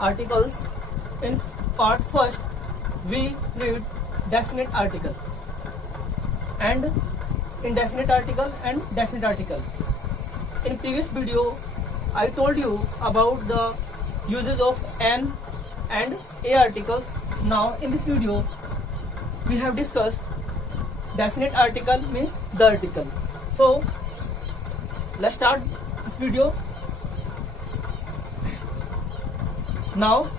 articles. In part first, we read definite article and indefinite article and definite article. In previous video, I told you about the uses of an and a articles. Now in this video, we have discussed definite article means the article. So let's start this video. Now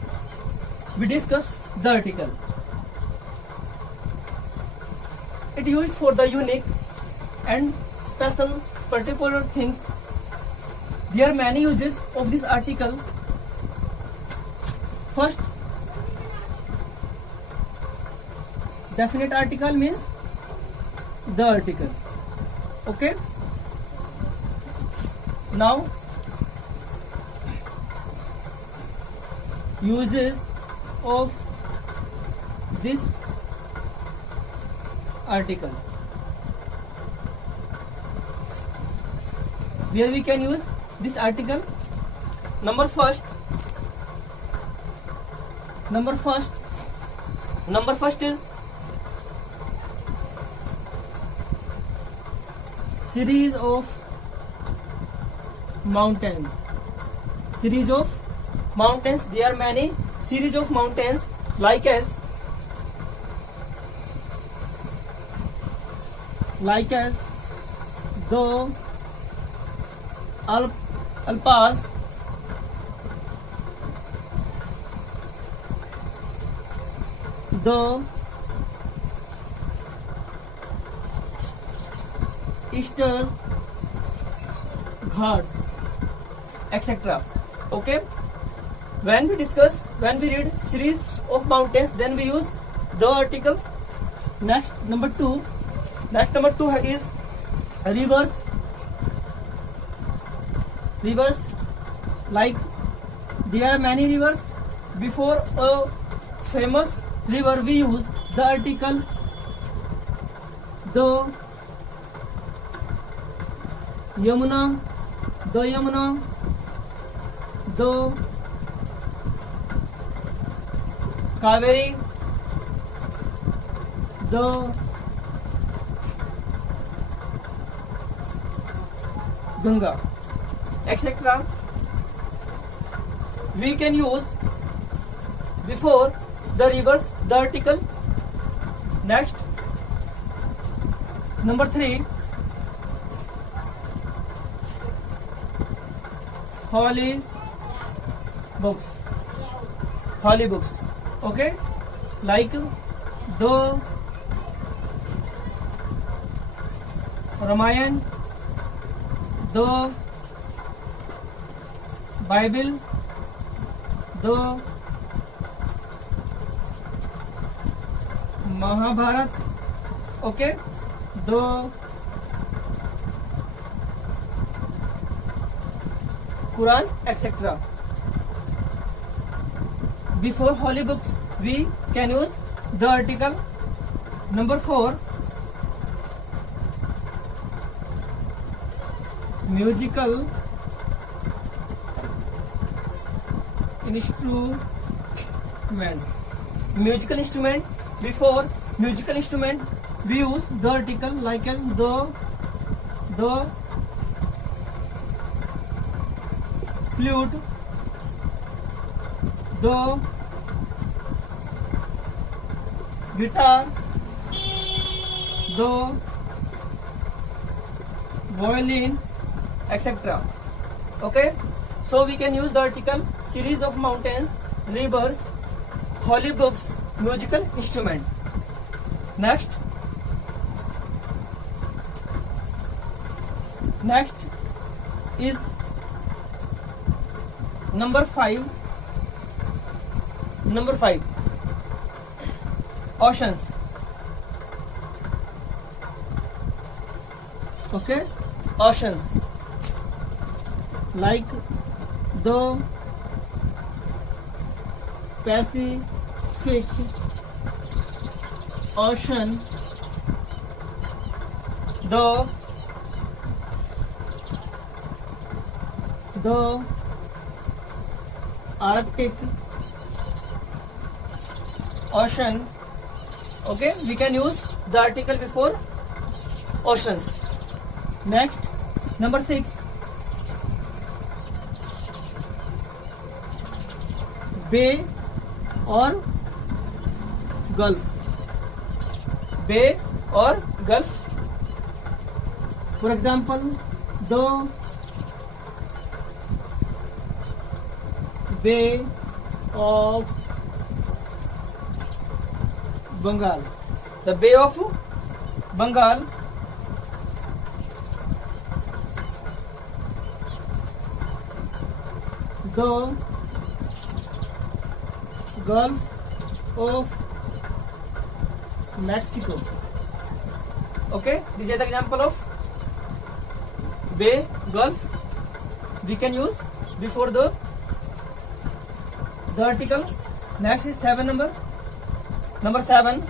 we discuss the article. It used for the unique and special particular things. There are many uses of this article. First, definite article means the article. Okay. Now, uses of this article. Where we can use this article. Number first is series of mountains. Series of mountains. There are many series of mountains like as the Alps, the Eastern Ghats, etc. Okay. When we read series of mountains, then we use the article. Next number two is rivers. Like there are many rivers. Before a famous river, we use the article the Yamuna, the Kaveri, the Ganga, etc. We can use before the rivers the article. Next, number 3, holy books. Okay, like the Ramayana, the Bible, the Mahabharata, okay, the Quran, etc. Before holy books, we can use the article. Number 4, musical instrument. Before musical instrument, we use the article like as the flute, the guitar, the violin, etc. Okay, so we can use the article series of mountains, rivers, holy books, musical instrument. Next is number 5, oceans. Okay, oceans like the Pacific Ocean, the Arctic ocean. Okay, we can use the article before oceans. Next, number 6. Bay or Gulf. Bay or Gulf. For example, the Bay of Bengal. The Bay of Bengal. The Gulf of Mexico. Okay, these are the example of Bay, Gulf. We can use before the article. Next is 7 number. Number 7.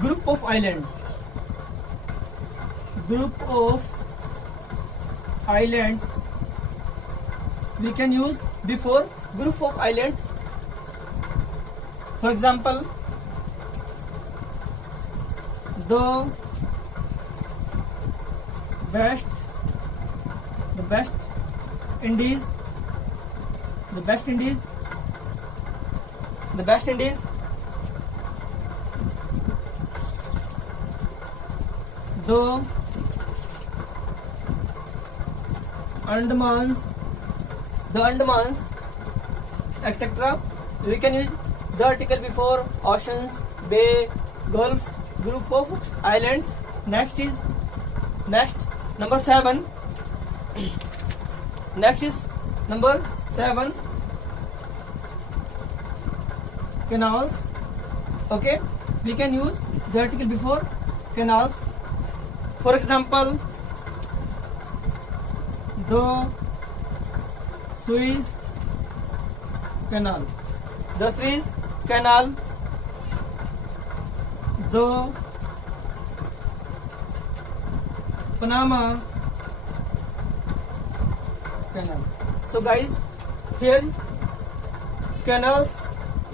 Group of island. Group of islands. We can use before group of islands. For example, the West Indies. The West Indies. The West Indies. The Andamans. The Andamans, etc. We can use the article before oceans, bay, Gulf, group of islands. Next number 7. Next is number 7. Canals. Okay, we can use the article before canals. For example, the Suez Canal. The Suez Canal. The Panama Canal. So guys, here canals,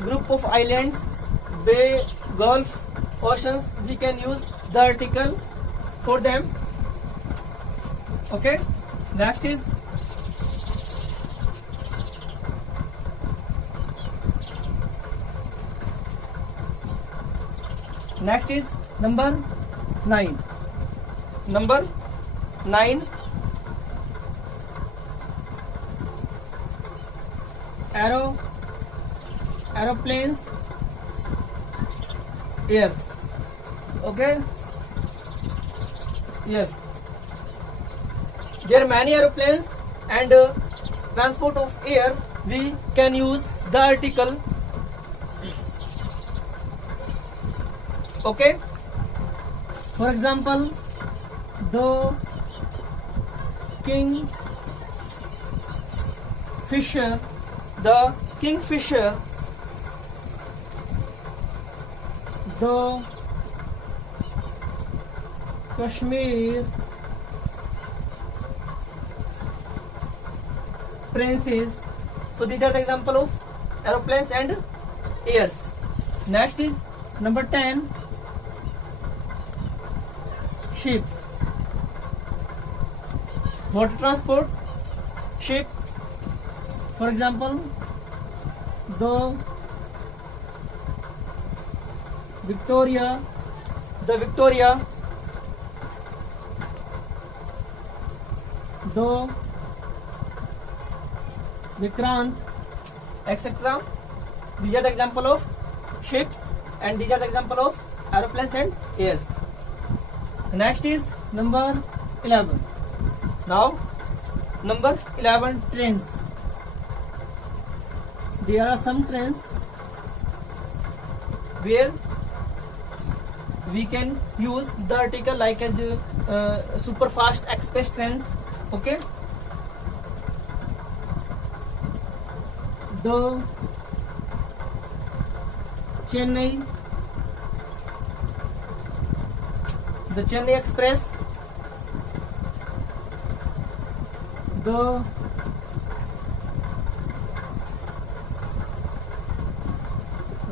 group of islands, bay, Gulf, oceans, we can use the article for them. Okay, next is number 9. Number 9. Aeroplanes, airs. Okay, yes, there are many aeroplanes and transport of air. We can use the article. Okay, for example, the Kingfisher. The Kingfisher. The Kashmir Princess. So these are the example of aeroplanes and airs. Next is number 10. Ships. Water transport. Ship. For example, the Victoria. The Victoria. The Vikrant, etc. These are the example of ships and these are the example of aeroplanes and airs. Next is number 11. Now, number 11, trains. There are some trains where we can use the article like as super fast express trains. Okay, the Chennai Express, the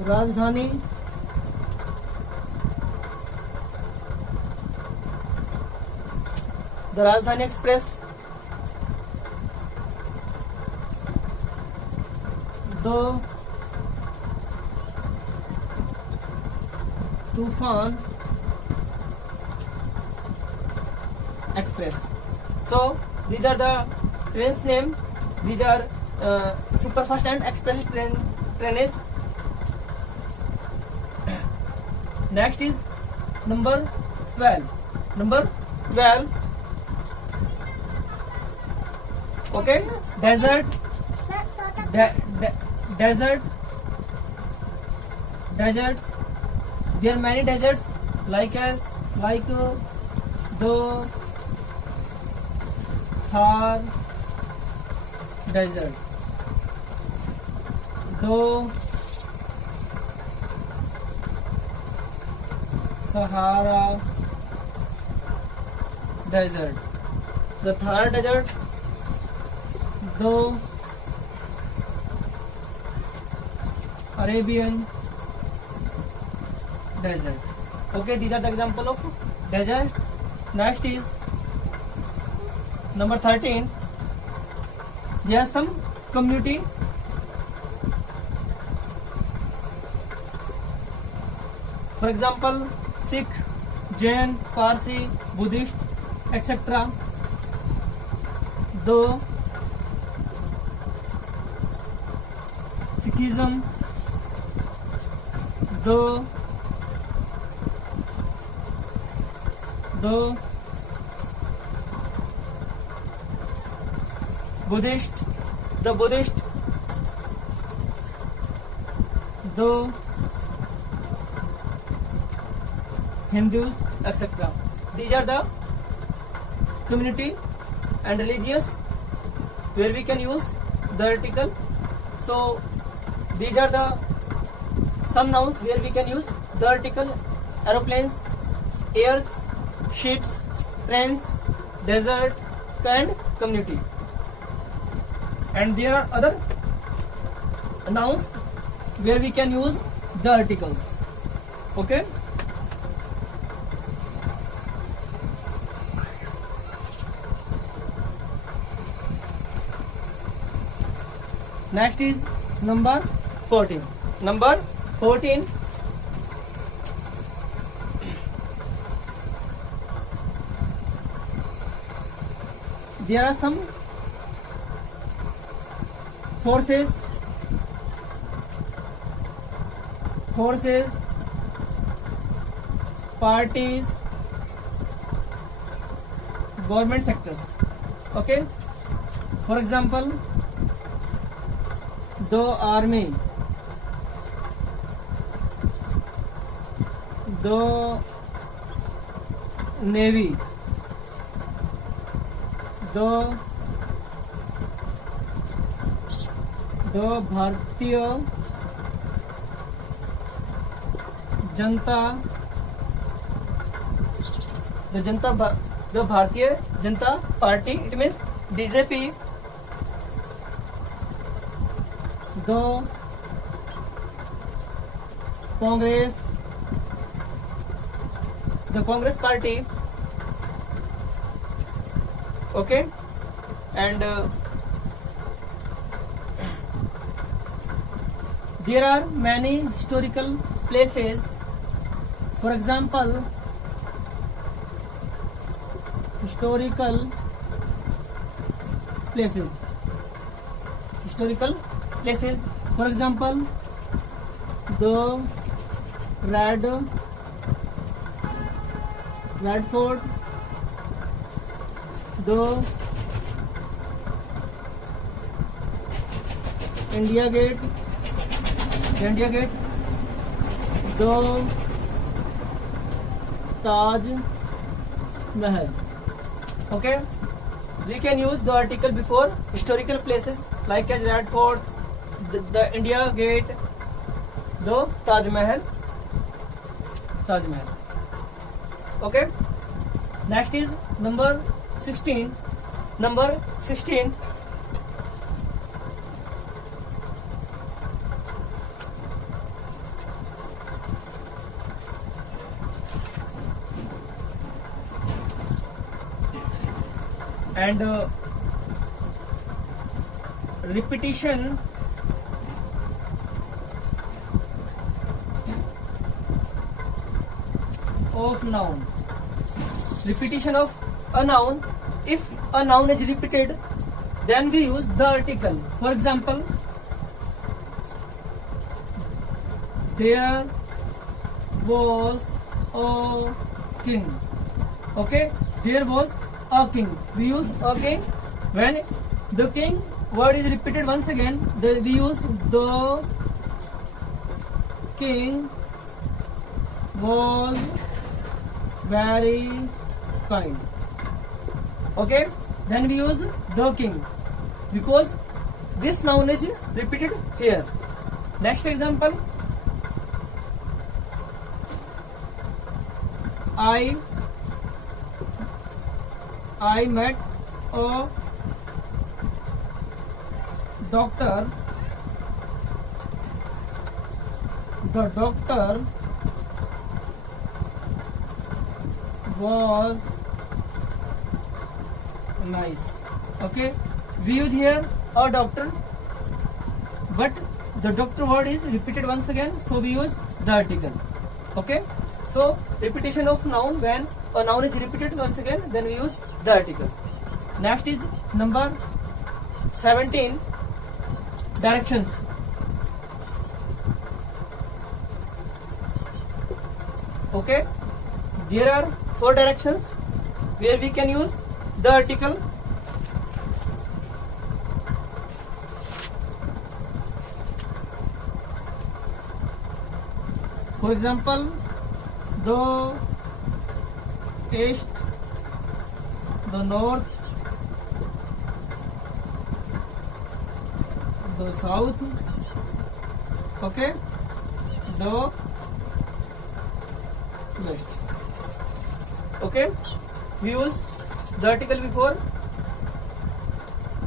राजधानी the राजधानी express, दो तूफान express. So these are the trains name. These are superfast and express trains. Next is number 12. Number 12. Okay, deserts. There are many deserts like the Thar desert, the Sahara desert, the Thar desert, the Arabian desert. Okay, these are the example of desert. Next is number 13. There are some community. For example, Sikh, Jain, Parsi, Buddhist, etc. The Sikhism, the Buddhist, the Hindus, etc. These are the community and religious where we can use the article. So these are the some nouns where we can use the article: aeroplanes, airs, ships, trains, desert, and community. And there are other nouns where we can use the articles. Okay. Next is number 14. Number 14. There are some forces, parties, government sectors. Okay. For example, the army, the navy, the Bharatiya Janata party, it means BJP, the Congress party. Okay. And there are many historical places. For example, historical places. For example, the Red Fort, the India Gate, the Taj Mahal. Okay, we can use the article before historical places like as Red Fort, the India Gate, the Taj Mahal. Okay. Next is number 16. Number 16. and repetition of noun. Repetition of a noun. If a noun is repeated, then we use the article. For example, there was a king. Okay, there was a king. We use a king when the king word is repeated once again. We use the king was very kind. Okay, then we use the king because this noun is repeated here. Next example, I met a doctor. The doctor was nice. Okay, we use here a doctor, but the doctor word is repeated once again, so we use the article. Okay, so repetition of noun, when a noun is repeated once again, then we use the article. Next is number 17, directions. Okay, there are 4 directions where we can use the article. For example, the east, the north, the south, okay, the west. Okay, we use the article before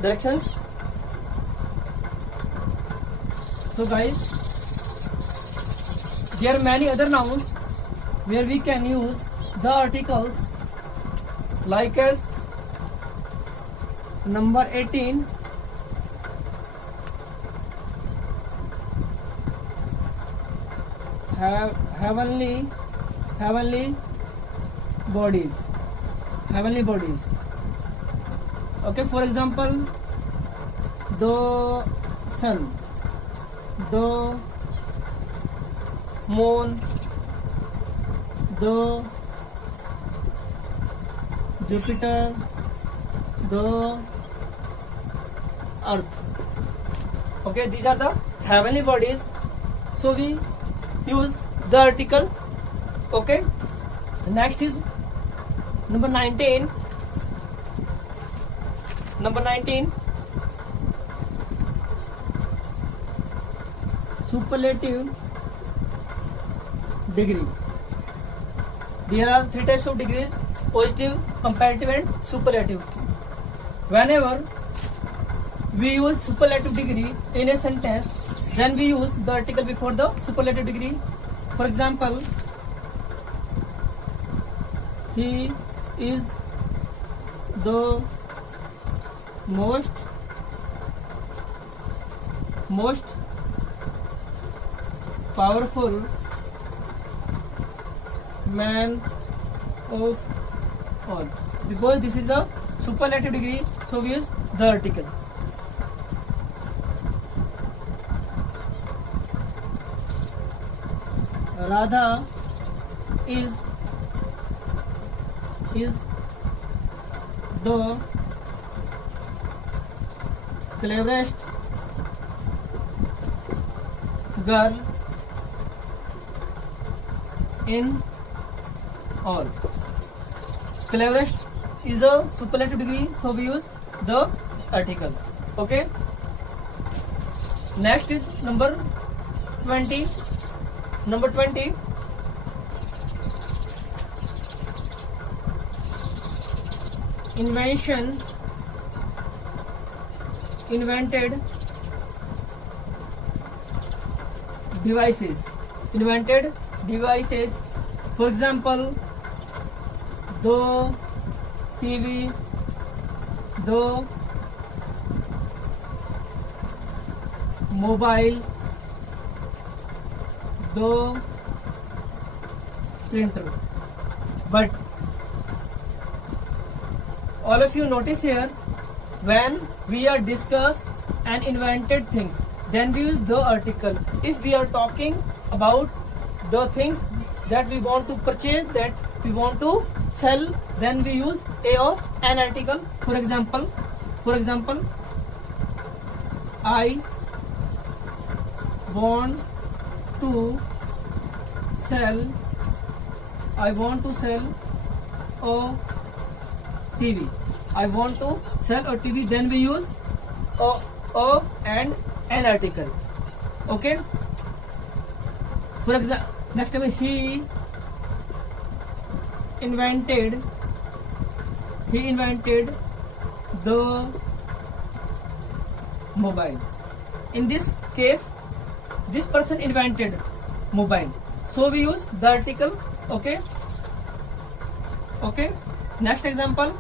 directions. So guys, there are many other nouns where we can use the articles, like as number 18, heavenly bodies. Okay, for example, the sun, the moon, the Jupiter, the earth. Okay, these are the heavenly bodies, so we use the article. Okay, the next is number 19. Superlative degree. There are 3 types of degrees: positive, comparative and superlative. Whenever we use superlative degree in a sentence, then we use the article before the superlative degree. For example, he is the most powerful man of all. Because this is the superlative degree, so we use the article. Radha is the cleverest girl in all. Cleverest is a superlative degree, so we use the article. Okay. Next is number 20. Number 20. Invention, invented, devices. Invented devices. For example, the TV, the mobile, the printer. But all of you notice here, when we are discuss and invented things, then we use the article. If we are talking about the things that we want to purchase, that we want to sell, then we use a or an article. For example, I want to sell a TV. I want to sell a TV. Then we use a and an article. Okay. For example, next time, he invented the mobile. In this case, this person invented mobile, so we use the article. Okay. Next example,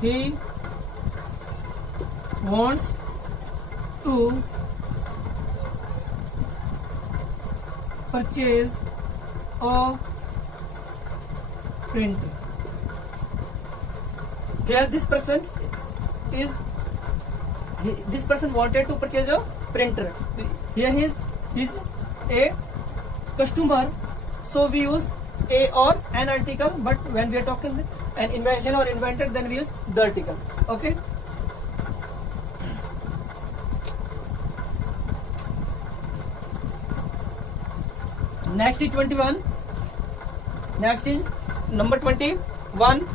he wants to purchase a printer. Here this person wanted to purchase a printer. Here he is a customer, so we use a or an article. But when we are talking an invention or invented, then we use the article. Okay. Next is 21. Next is number 21.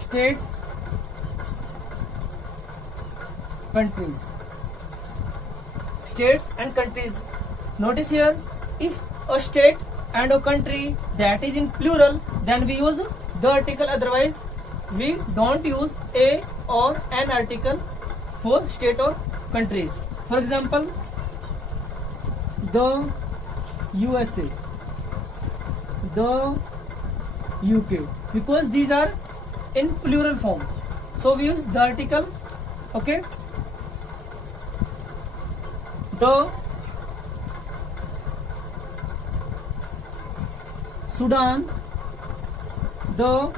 States, countries. States and countries. Notice here, if a state and a country that is in plural, then we use the article. Otherwise, we don't use a or an article for state or countries. For example, the USA, the UK, because these are in plural form, so we use the article. Okay. The Sudan, the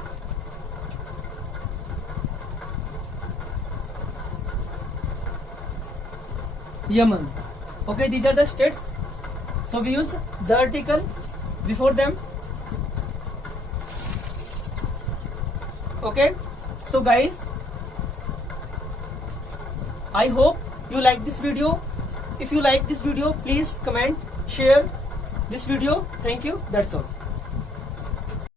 Yemen. Okay, these are the states, so we use the article before them. Okay, so guys, I hope you like this video. If you like this video, please comment, share this video. Thank you. That's all.